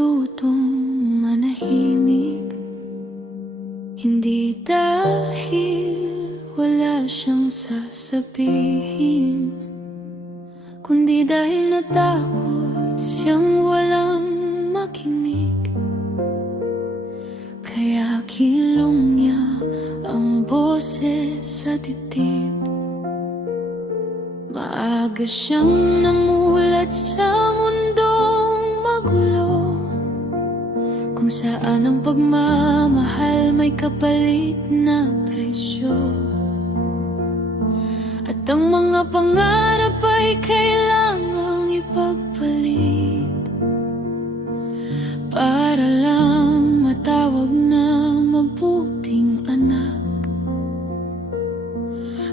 natutong manahimik. Hindi dahil wala siyang sasabihin, kundi dahil natakot siyang walang makinig. Kaya kilong niya ang boses sa dibdib. Maaga siyang namulat sa mundong magulo, kung saan ang pagmamahal may kapalit na presyo. At ang mga pangarap ay kailangang ipagpalit para lang matawag na mabuting anak.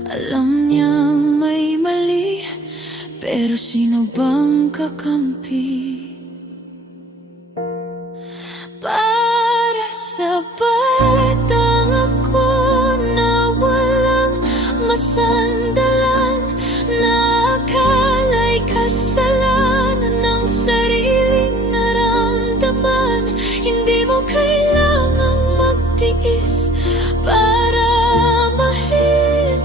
Alam niyang may mali, pero sino bang kakampi? Para sa batang ako na walang masandalan, na akala'y kasalanan ng sariling naramdaman. Hindi mo kailangang magtiis para mahin,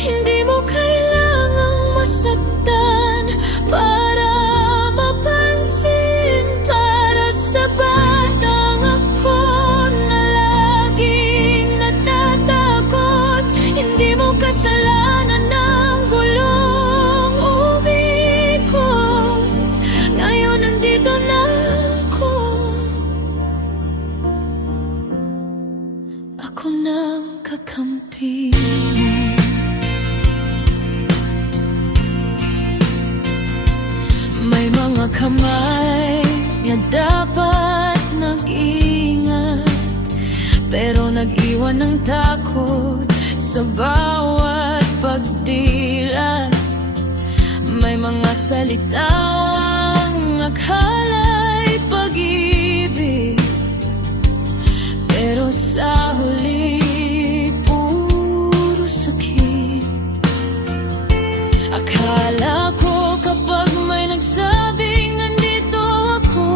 hindi mo kailangang masaktan para mapansin. Para sa batang ako na laging natatakot, hindi mo kasalanan ng gulong umikot. Ngayon nandito na ako nang kakampi. May mga kamay na dapat nag-ingat, pero nag-iwan ng takot sa bawat pagdilat. May mga salitang akhala'y pag-ibig, pero sa huli puro sakit. Akala ko kapag may nagsabing nandito ako,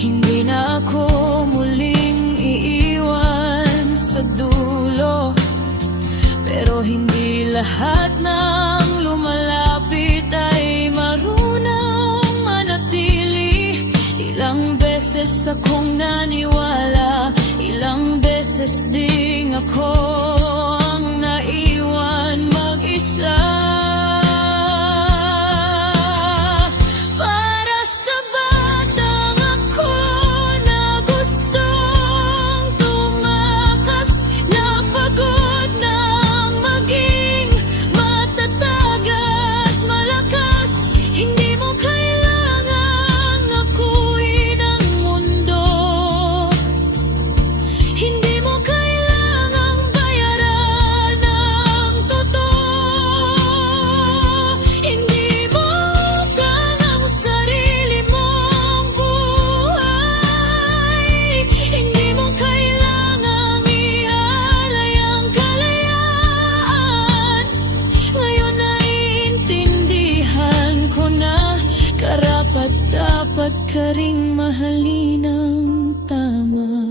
hindi na ako muling iiwan sa dulo. Pero hindi lahat ng lumalapit ay marunong manatili. Ilang beses akong naniwala, ilang beses ding ako ang naiwan mag-isa. Para sa batang ako na gustong tumakas, na pagod ng maging matatag at malakas. Hindi mo kailangang akuin ang mundo, hindi mo kailangang bayaran ng totoo. Hindi mo kang ang sarili mong buhay, hindi mo kailangang ialay ang kalayaan. Ngayon naiintindihan ko na karapat-dapat ka ring mahalin ng tama.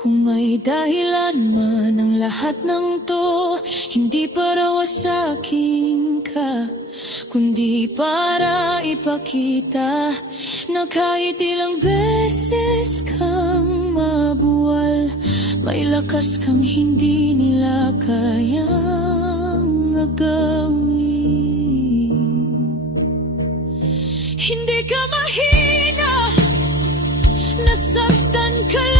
Kung may dahilan man ang lahat ng to, hindi para wasakin ka, kundi para ipakita na kahit ilang beses kang mabuwal, may lakas kang hindi nila kayang agawin. Hindi ka mahina, nasaktan ka lang.